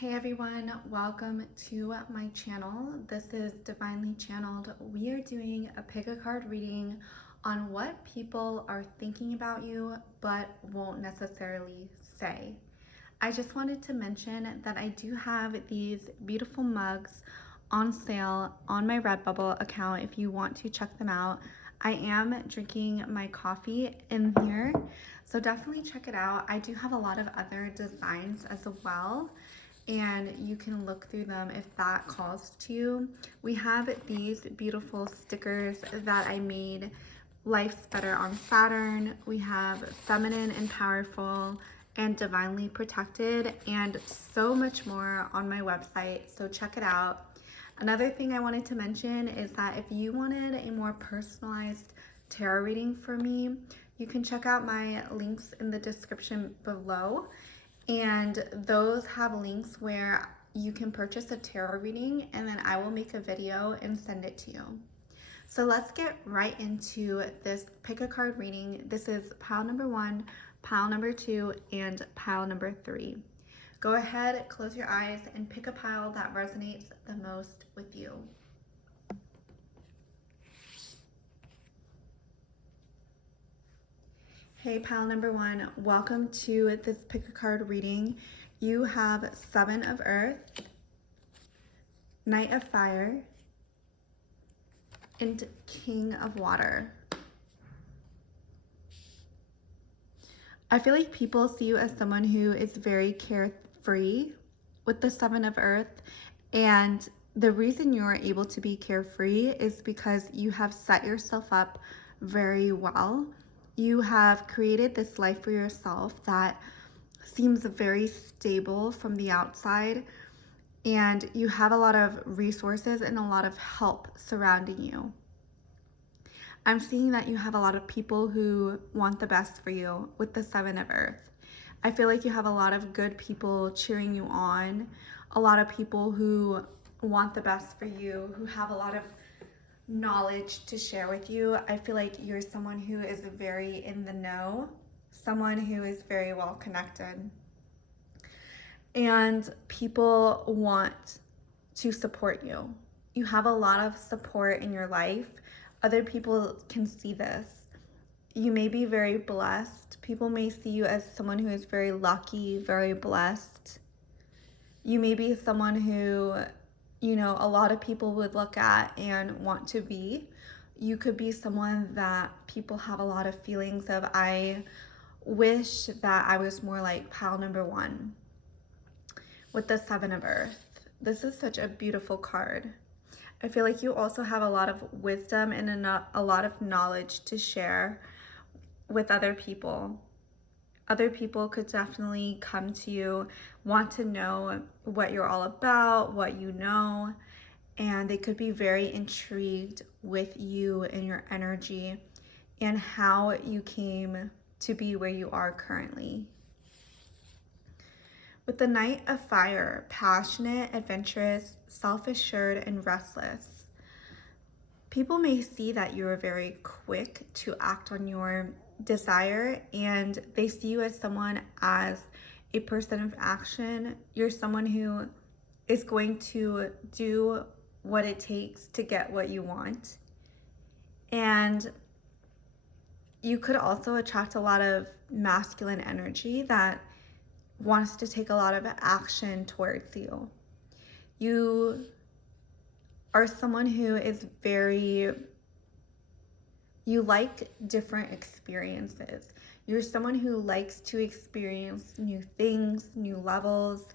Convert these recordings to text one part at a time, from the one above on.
Hey everyone, welcome to my channel. This is Divinely Channeled. We are doing a pick a card reading on what people are thinking about you but won't necessarily say. I just wanted to mention that I do have these beautiful mugs on sale on my Redbubble account if you want to check them out. I am drinking my coffee in here, so definitely check it out. I do have a lot of other designs as well, and you can look through them if that calls to you. We have these beautiful stickers that I made. Life's Better on Saturn. We have Feminine and Powerful and Divinely Protected, and so much more on my website, so check it out. Another thing I wanted to mention is that if you wanted a more personalized tarot reading for me, you can check out my links in the description below, and those have links where you can purchase a tarot reading and then I will make a video and send it to you. So let's get right into this pick a card reading. This is pile number 1, pile number 2, and pile number 3. Go ahead, close your eyes, and pick a pile that resonates the most with you. Hey, pile number 1, welcome to this pick a card reading. You have 7 of Earth, Knight of Fire, and King of Water. I feel like people see you as someone who is very carefree with the 7 of Earth, and the reason you are able to be carefree is because you have set yourself up very well. You have created this life for yourself that seems very stable from the outside, and you have a lot of resources and a lot of help surrounding you. I'm seeing that you have a lot of people who want the best for you with the 7 of Earth. I feel like you have a lot of good people cheering you on, a lot of people who want the best for you, who have a lot of knowledge to share with you. I feel like you're someone who is very in the know, someone who is very well connected. And people want to support you. You have a lot of support in your life. Other people can see this. You may be very blessed. People may see you as someone who is very lucky, very blessed. You may be someone who, a lot of people would look at and want to be. You could be someone that people have a lot of feelings of, I wish that I was more like pile number 1 with the 7 of Earth. This is such a beautiful card. I feel like you also have a lot of wisdom and a lot of knowledge to share with other people. Other people could definitely come to you, want to know what you're all about, what you know, and they could be very intrigued with you and your energy and how you came to be where you are currently. With the Knight of Fire, passionate, adventurous, self-assured, and restless. People may see that you are very quick to act on your desire, and they see you as someone as a person of action. You're someone who is going to do what it takes to get what you want. And you could also attract a lot of masculine energy that wants to take a lot of action towards you. You are someone who is you like different experiences. You're someone who likes to experience new things, new levels,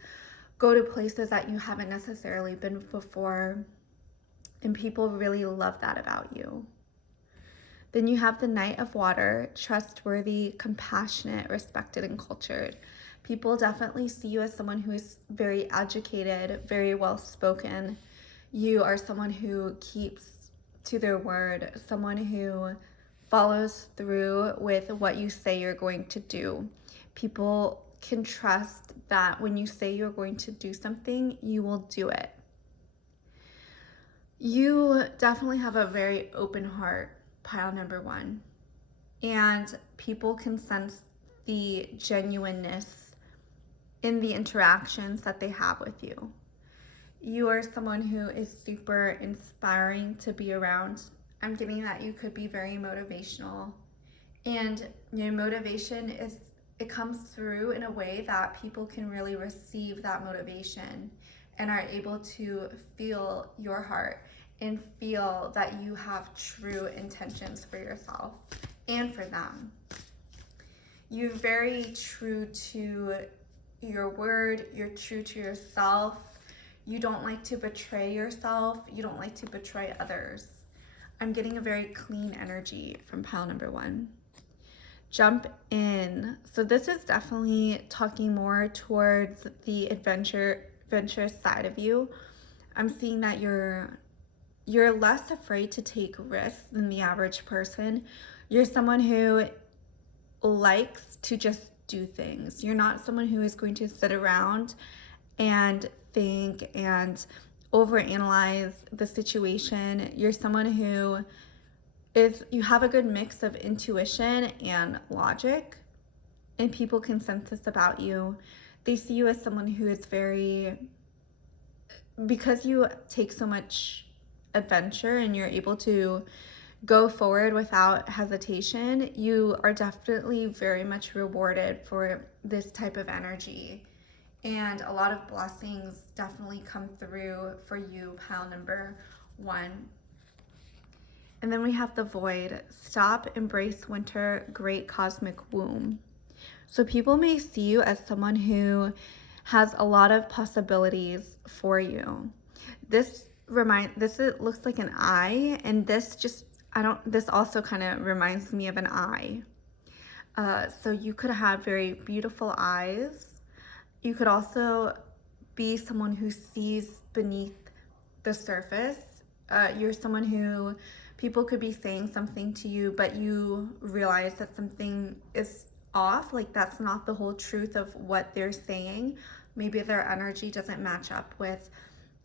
go to places that you haven't necessarily been before, and people really love that about you. Then you have the Knight of Water, trustworthy, compassionate, respected, and cultured. People definitely see you as someone who is very educated, very well spoken. You are someone who keeps to their word, someone who follows through with what you say you're going to do. People can trust that when you say you're going to do something, you will do it. You definitely have a very open heart, pile number 1, and people can sense the genuineness in the interactions that they have with you. You are someone who is super inspiring to be around. I'm getting that you could be very motivational. And your motivation it comes through in a way that people can really receive that motivation and are able to feel your heart and feel that you have true intentions for yourself and for them. You're very true to your word, you're true to yourself. You don't like to betray yourself, you don't like to betray others. I'm getting a very clean energy from pile number 1. Jump in. So this is definitely talking more towards the adventurous side of you. I'm seeing that you're less afraid to take risks than the average person. You're someone who likes to just do things. You're not someone who is going to sit around and think and overanalyze the situation. You're someone who you have a good mix of intuition and logic, and people can sense this about you. They see you as someone who is because you take so much adventure and you're able to go forward without hesitation, you are definitely very much rewarded for this type of energy. And a lot of blessings definitely come through for you, pile number 1. And then we have the void. Stop, embrace winter, great cosmic womb. So people may see you as someone who has a lot of possibilities for you. This looks like an eye, and this also kind of reminds me of an eye. So you could have very beautiful eyes. You could also be someone who sees beneath the surface. You're someone who people could be saying something to you, but you realize that something is off, like that's not the whole truth of what they're saying. Maybe their energy doesn't match up with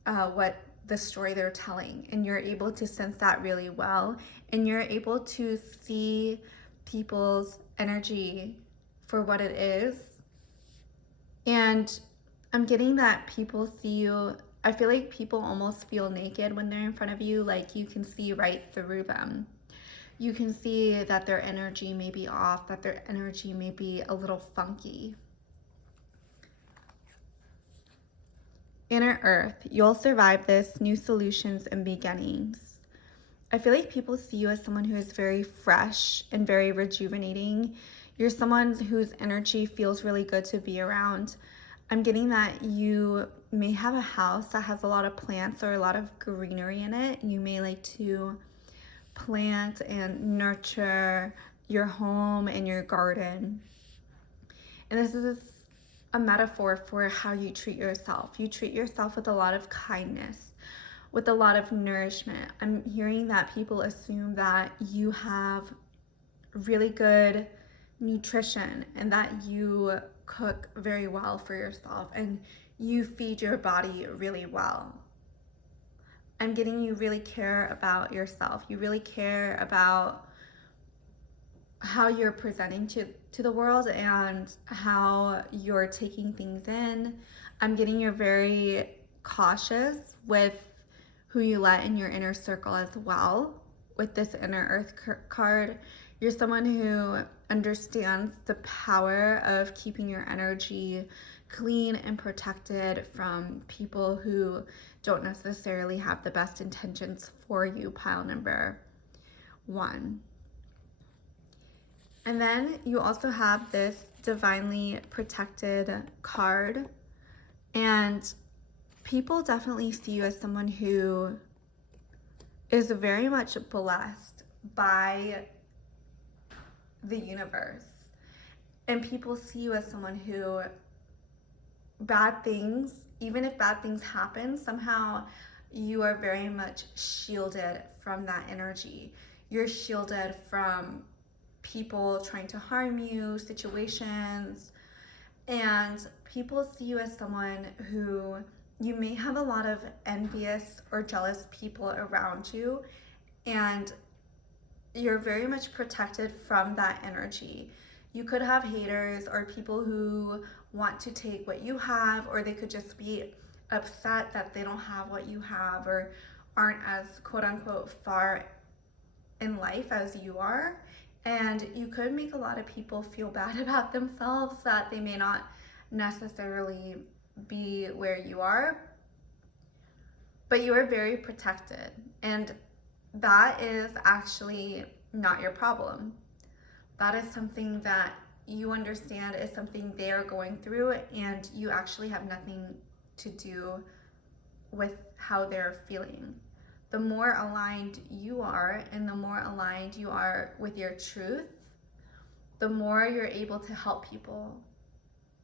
what the story they're telling, and you're able to sense that really well, and you're able to see people's energy for what it is. And I'm getting that people see you, I feel like people almost feel naked when they're in front of you, like you can see right through them. You can see that their energy may be off, that their energy may be a little funky. Inner Earth, you'll survive this, new solutions and beginnings. I feel like people see you as someone who is very fresh and very rejuvenating. You're someone whose energy feels really good to be around. I'm getting that you may have a house that has a lot of plants or a lot of greenery in it. You may like to plant and nurture your home and your garden. And this is a metaphor for how you treat yourself. You treat yourself with a lot of kindness, with a lot of nourishment. I'm hearing that people assume that you have really good nutrition and that you cook very well for yourself and you feed your body really well. I'm getting you really care about yourself. You really care about how you're presenting to the world and how you're taking things in. I'm getting you're very cautious with who you let in your inner circle as well. With this Inner Earth card, you're someone who understands the power of keeping your energy clean and protected from people who don't necessarily have the best intentions for you, pile number 1. And then you also have this divinely protected card, and people definitely see you as someone who is very much blessed by the universe. And people see you as someone who even if bad things happen, somehow you are very much shielded from that energy. You're shielded from people trying to harm you, situations, and people see you as someone who you may have a lot of envious or jealous people around you, and you're very much protected from that energy. You could have haters or people who want to take what you have, or they could just be upset that they don't have what you have or aren't as quote unquote far in life as you are. And you could make a lot of people feel bad about themselves that they may not necessarily be where you are, but you are very protected. And that is actually not your problem. That is something that you understand is something they are going through, and you actually have nothing to do with how they're feeling. The more aligned you are and the more aligned you are with your truth, the more you're able to help people,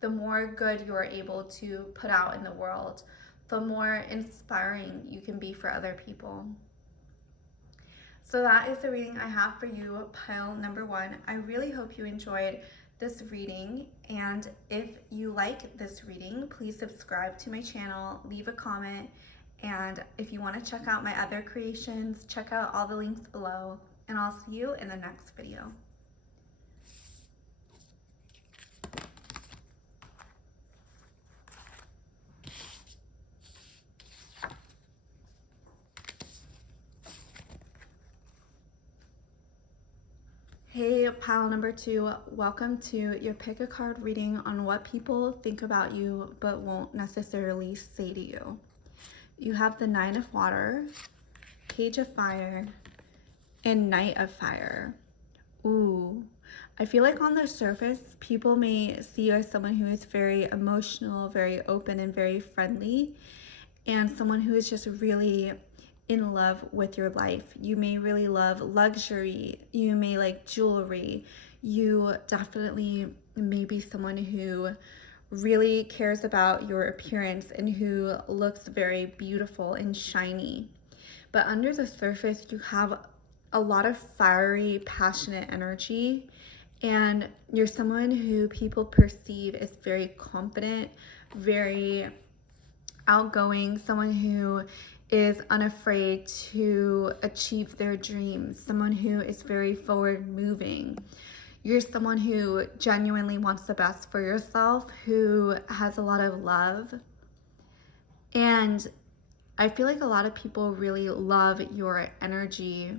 the more good you're able to put out in the world, the more inspiring you can be for other people. So that is the reading I have for you, pile number 1. I really hope you enjoyed this reading, and if you like this reading, please subscribe to my channel, leave a comment, and if you want to check out my other creations, check out all the links below, and I'll see you in the next video. Hey, pile number 2, welcome to your pick a card reading on what people think about you but won't necessarily say to you. You have the Nine of Water, Page of Fire, and Knight of Fire. Ooh, I feel like on the surface, people may see you as someone who is very emotional, very open, and very friendly, and someone who is just really in love with your life. You may really love luxury. You may like jewelry. You definitely may be someone who really cares about your appearance and who looks very beautiful and shiny. But under the surface, you have a lot of fiery, passionate energy, and you're someone who people perceive as very confident, very outgoing, someone who is unafraid to achieve their dreams, someone who is very forward moving. You're someone who genuinely wants the best for yourself, who has a lot of love. And I feel like a lot of people really love your energy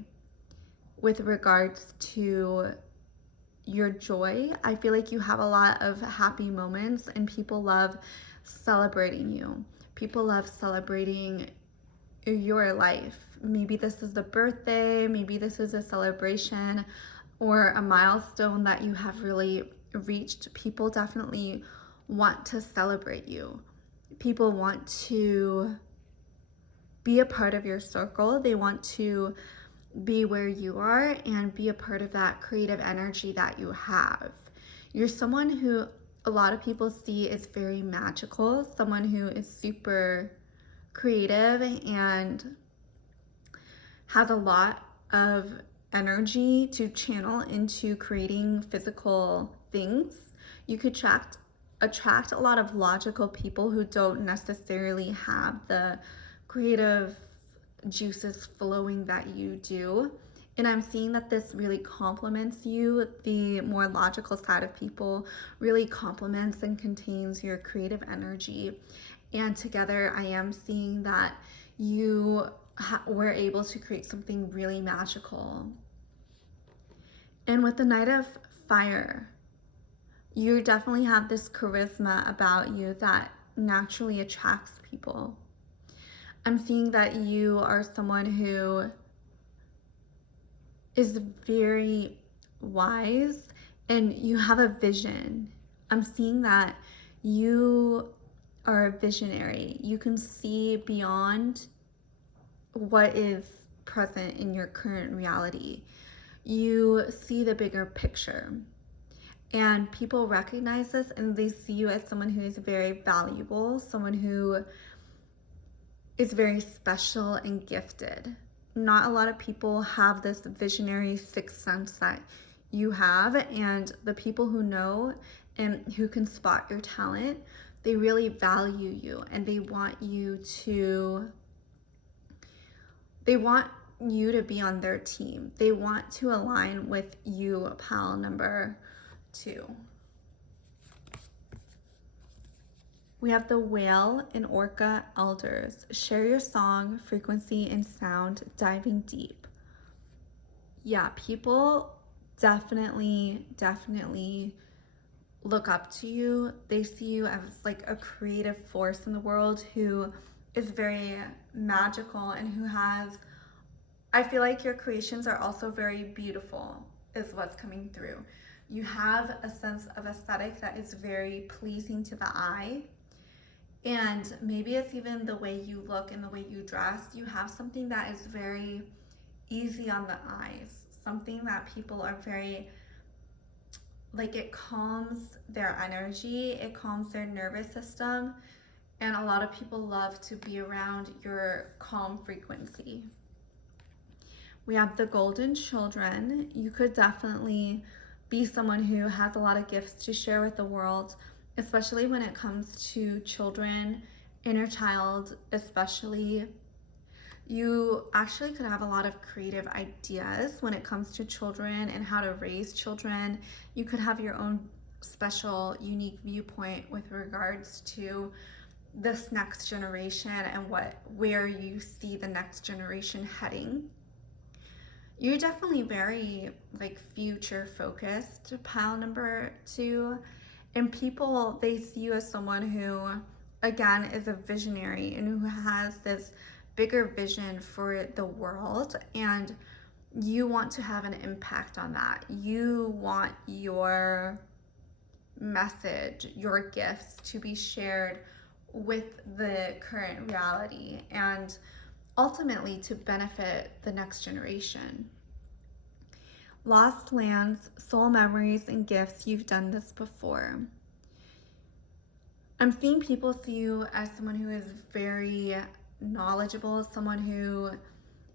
with regards to your joy. I feel like you have a lot of happy moments and people love celebrating you. People love celebrating your life. Maybe this is a birthday, maybe this is a celebration or a milestone that you have really reached. People definitely want to celebrate you. People want to be a part of your circle. They want to be where you are and be a part of that creative energy that you have. You're someone who a lot of people see as very magical, someone who is super creative and has a lot of energy to channel into creating physical things. You could attract a lot of logical people who don't necessarily have the creative juices flowing that you do. And I'm seeing that this really complements you. The more logical side of people really complements and contains your creative energy. And together I am seeing that you were able to create something really magical. And with the Knight of Fire, you definitely have this charisma about you that naturally attracts people. I'm seeing that you are someone who is very wise and you have a vision. I'm seeing that you are a visionary. You can see beyond what is present in your current reality. You see the bigger picture. And people recognize this and they see you as someone who is very valuable, someone who is very special and gifted. Not a lot of people have this visionary sixth sense that you have, and the people who know and who can spot your talent, they really value you and they want you to be on their team. They want to align with you, pal number 2. We have the whale and orca elders. Share your song, frequency, and sound, diving deep. Yeah, people definitely look up to you. They see you as like a creative force in the world who is very magical and who has, I feel like your creations are also very beautiful, is what's coming through. You have a sense of aesthetic that is very pleasing to the eye. And maybe it's even the way you look and the way you dress. You have something that is very easy on the eyes, something that people are very, like, it calms their energy, it calms their nervous system, and a lot of people love to be around your calm frequency. We have the golden children. You could definitely be someone who has a lot of gifts to share with the world, especially when it comes to children, inner child especially. You actually could have a lot of creative ideas when it comes to children and how to raise children. You could have your own special, unique viewpoint with regards to this next generation and where you see the next generation heading. You're definitely very like future focused, pile number 2, and people, they see you as someone who again is a visionary and who has this bigger vision for the world, and you want to have an impact on that. You want your message, your gifts to be shared with the current reality and ultimately to benefit the next generation. Lost lands, soul memories, and gifts. You've done this before. I'm seeing people see you as someone who is very knowledgeable, someone who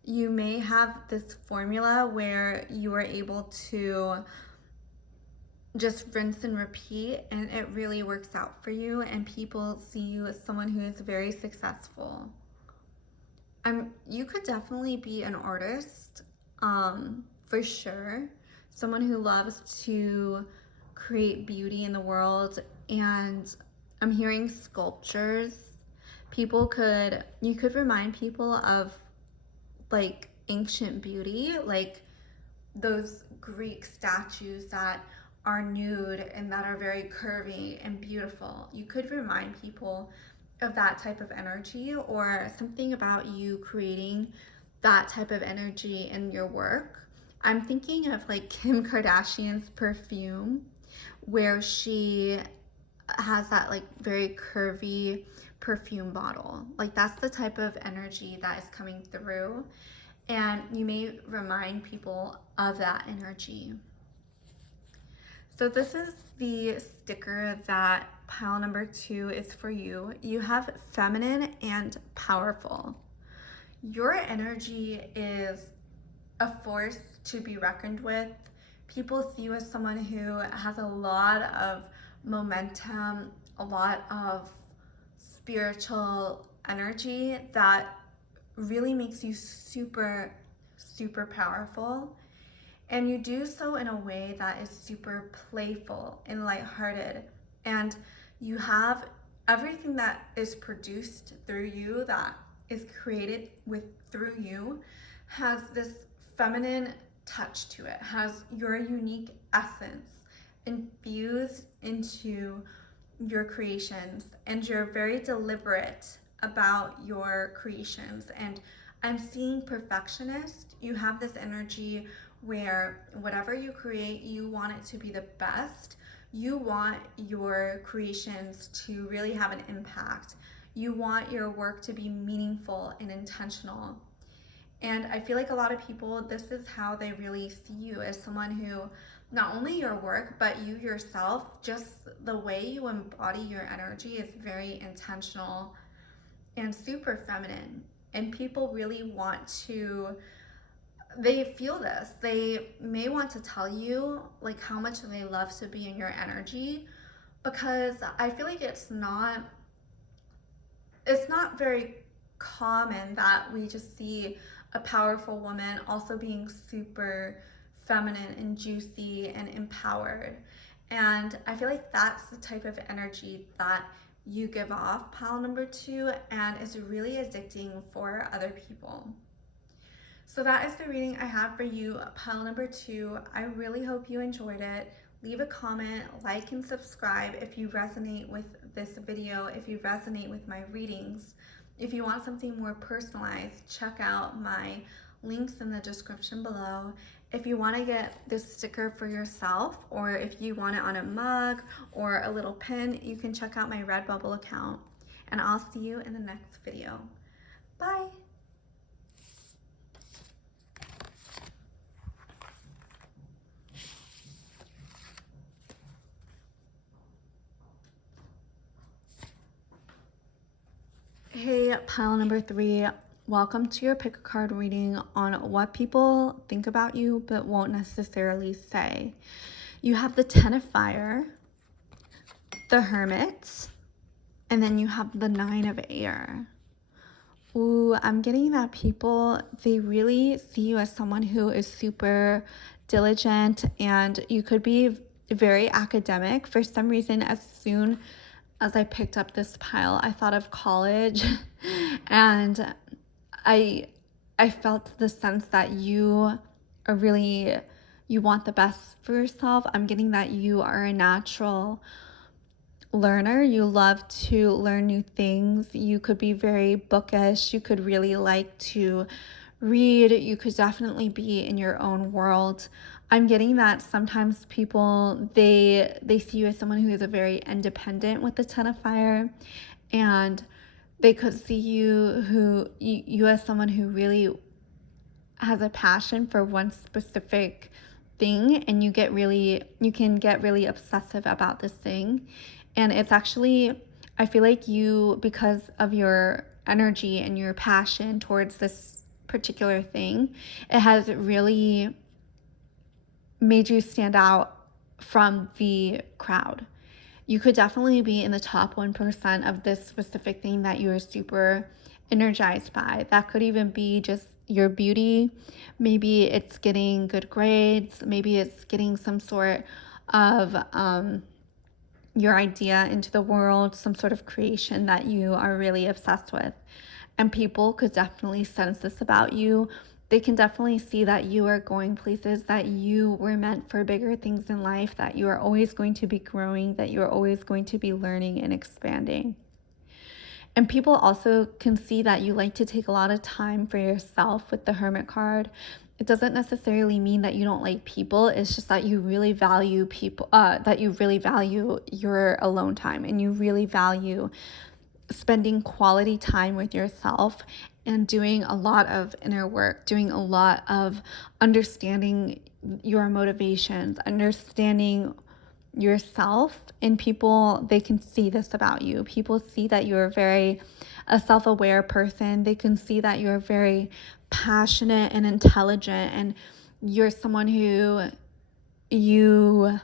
you may have this formula where you are able to just rinse and repeat, and it really works out for you, and people see you as someone who is very successful. You could definitely be an artist, for sure. Someone who loves to create beauty in the world, and I'm hearing sculptures. You could remind people of like ancient beauty, like those Greek statues that are nude and that are very curvy and beautiful. You could remind people of that type of energy, or something about you creating that type of energy in your work. I'm thinking of like Kim Kardashian's perfume, where she has that like very curvy perfume bottle. Like that's the type of energy that is coming through, and you may remind people of that energy. So this is the sticker that pile number 2 is for you. You have feminine and powerful. Your energy is a force to be reckoned with. People see you as someone who has a lot of momentum, a lot of spiritual energy that really makes you super, super powerful. And you do so in a way that is super playful and lighthearted. And you have everything that is produced through you, that is created through you, has this feminine touch to it, has your unique essence infused into your creations, and you're very deliberate about your creations. And I'm seeing perfectionist. You have this energy where whatever you create, you want it to be the best. You want your creations to really have an impact. You want your work to be meaningful and intentional. And I feel like a lot of people, this is how they really see you, as someone who, not only your work, but you yourself, just the way you embody your energy is very intentional and super feminine. And people really they feel this. They may want to tell you like how much they love to be in your energy, because I feel like it's not very common that we just see a powerful woman also being super feminine and juicy and empowered. And I feel like that's the type of energy that you give off, pile number 2, and is really addicting for other people. So that is the reading I have for you, pile number 2. I really hope you enjoyed it. Leave a comment, like, and subscribe if you resonate with this video, if you resonate with my readings. If you want something more personalized, check out my links in the description below. If you want to get this sticker for yourself, or if you want it on a mug or a little pin, you can check out my Redbubble account. And I'll see you in the next video. Bye! Hey, pile number 3. Welcome to your pick a card reading on what people think about you but won't necessarily say. You have the 10 of Fire, the Hermit, and then you have the 9 of Air. Ooh, I'm getting that people, they really see you as someone who is super diligent, and you could be very academic. For some reason, as soon as I picked up this pile, I thought of college and I felt the sense that you are really, you want the best for yourself. I'm getting that you are a natural learner. You love to learn new things. You could be very bookish. You could really like to read. You could definitely be in your own world. I'm getting that sometimes people, they see you as someone who is a very independent with the 10 of Fire, and they could see you as someone who really has a passion for one specific thing, and you can get really obsessive about this thing. And it's actually, I feel like you, because of your energy and your passion towards this particular thing, it has really made you stand out from the crowd. You could definitely be in the top 1% of this specific thing that you are super energized by. That could even be just your beauty. Maybe it's getting good grades. Maybe it's getting some sort of your idea into the world, some sort of creation that you are really obsessed with. And people could definitely sense this about you. They can definitely see that you are going places, that you were meant for bigger things in life, that you are always going to be growing, that you are always going to be learning and expanding. And people also can see that you like to take a lot of time for yourself with the Hermit card. It doesn't necessarily mean that you don't like people. It's just that you really value people, that you really value your alone time, and you really value spending quality time with yourself and doing a lot of inner work, doing a lot of understanding your motivations, understanding yourself. And people, they can see this about you. People see that you're a self-aware person. They can see that you're very passionate and intelligent, and you're someone who you're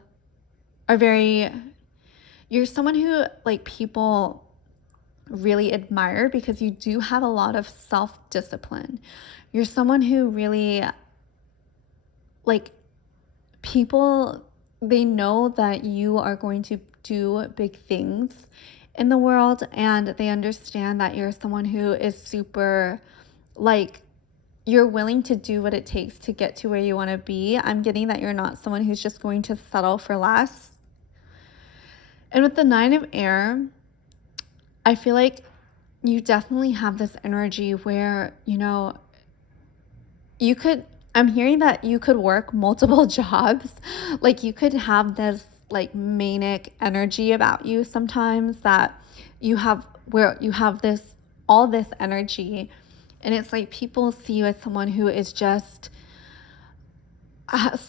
someone who, like, people really admire because you do have a lot of self-discipline. You're someone who really, like, people, they know that you are going to do big things in the world, and they understand that you're someone who is super, like, you're willing to do what it takes to get to where you want to be. I'm getting that you're not someone who's just going to settle for less. And with the 9 of Air, I feel like you definitely have this energy where, I'm hearing that you could work multiple jobs. Like, you could have this, like, manic energy about you sometimes, that you have, where you have all this energy, and it's like people see you as someone who is just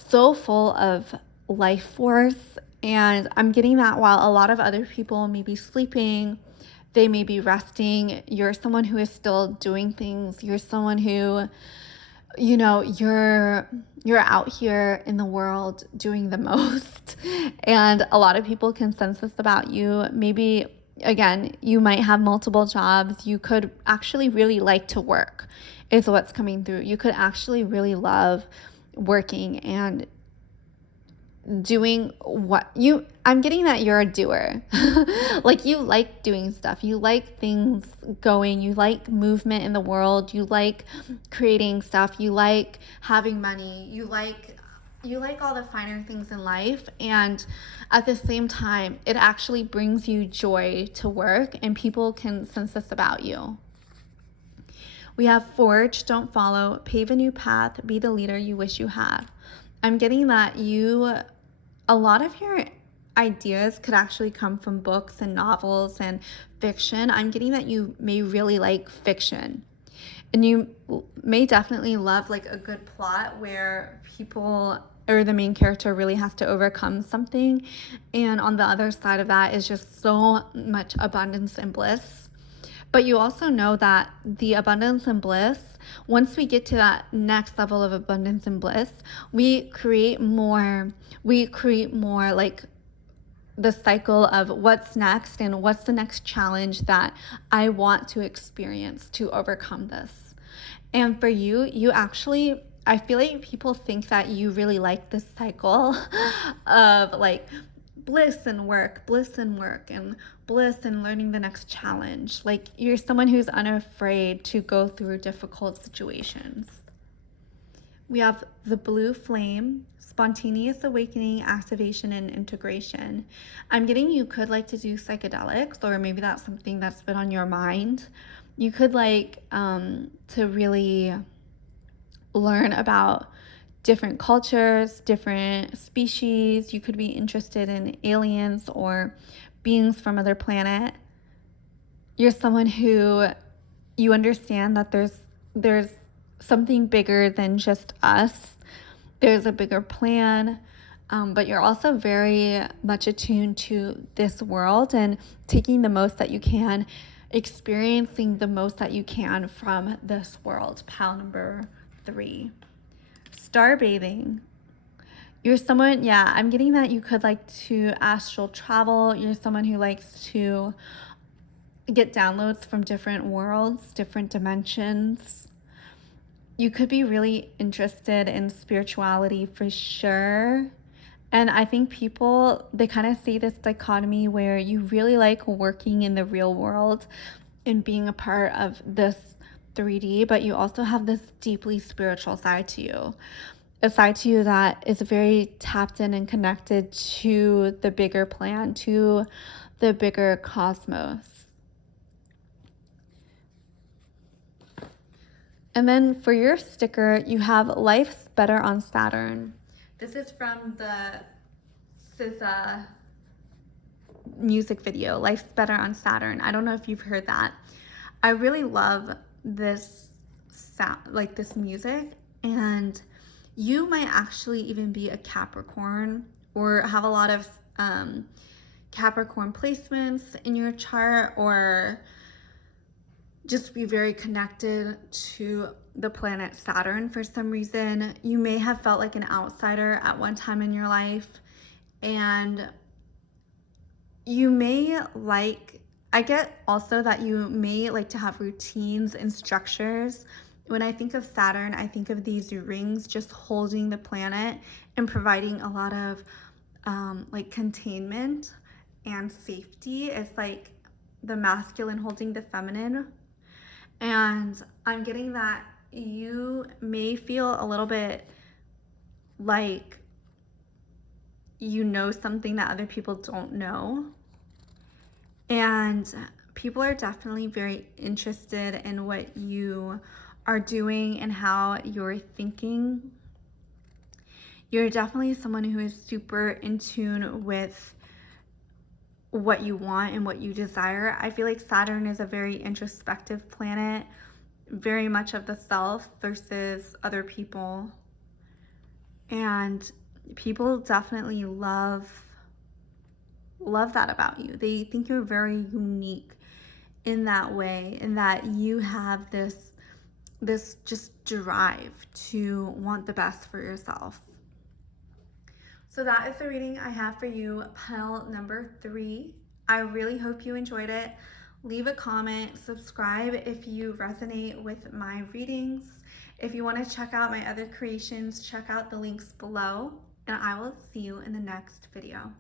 so full of life force. And I'm getting that while a lot of other people may be sleeping, they may be resting, you're someone who is still doing things. You're someone who, you're out here in the world doing the most. And a lot of people can sense this about you. Maybe, again, you might have multiple jobs. You could actually really like to work, is what's coming through. You could actually really love working and doing what you, I'm getting that you're a doer. Like you like doing stuff. You like things going. You like movement in the world. You like creating stuff. You like having money. You like all the finer things in life, and at the same time it actually brings you joy to work, and people can sense this about you. We have forge, don't follow, pave a new path, be the leader you wish you had. I'm getting that a lot of your ideas could actually come from books and novels and fiction. I'm getting that you may really like fiction. And you may definitely love like a good plot where people or the main character really has to overcome something. And on the other side of that is just so much abundance and bliss. But you also know that the abundance and bliss, once we get to that next level of abundance and bliss, we create more like the cycle of what's next and what's the next challenge that I want to experience to overcome this. And for you actually, I feel like people think that you really like this cycle of like bliss and work, and bliss and learning the next challenge. Like you're someone who's unafraid to go through difficult situations. We have the blue flame, spontaneous awakening, activation, and integration. I'm getting you could like to do psychedelics, or maybe that's something that's been on your mind. You could like to really learn about different cultures, different species. You could be interested in aliens or beings from other planet. You're someone who you understand that there's something bigger than just us. There's a bigger plan, but you're also very much attuned to this world and taking the most that you can, experiencing the most that you can from this world. Pile number 3. Star bathing. You're someone, yeah, I'm getting that you could like to astral travel. You're someone who likes to get downloads from different worlds, different dimensions. You could be really interested in spirituality for sure. And I think people, they kind of see this dichotomy where you really like working in the real world and being a part of this 3D, but you also have this deeply spiritual side to you. A side to you that is very tapped in and connected to the bigger plan, to the bigger cosmos. And then for your sticker, you have Life's Better on Saturn. This is from the SZA music video, Life's Better on Saturn. I don't know if you've heard that. I really love this sound, like this music, and you might actually even be a Capricorn or have a lot of Capricorn placements in your chart, or just be very connected to the planet Saturn for some reason. You may have felt like an outsider at one time in your life, and you may like, I get also that you may like to have routines and structures. When I think of Saturn, I think of these rings just holding the planet and providing a lot of like containment and safety. It's like the masculine holding the feminine. And I'm getting that you may feel a little bit like you know something that other people don't know. And people are definitely very interested in what you are doing and how you're thinking. You're definitely someone who is super in tune with what you want and what you desire. I feel like Saturn is a very introspective planet, very much of the self versus other people. And people definitely love that about you. They think you're very unique in that way, in that you have this just drive to want the best for yourself. So that is the reading I have for you, pile number 3. I really hope you enjoyed it. Leave a comment, subscribe if you resonate with my readings. If you want to check out my other creations, check out the links below. and I will see you in the next video.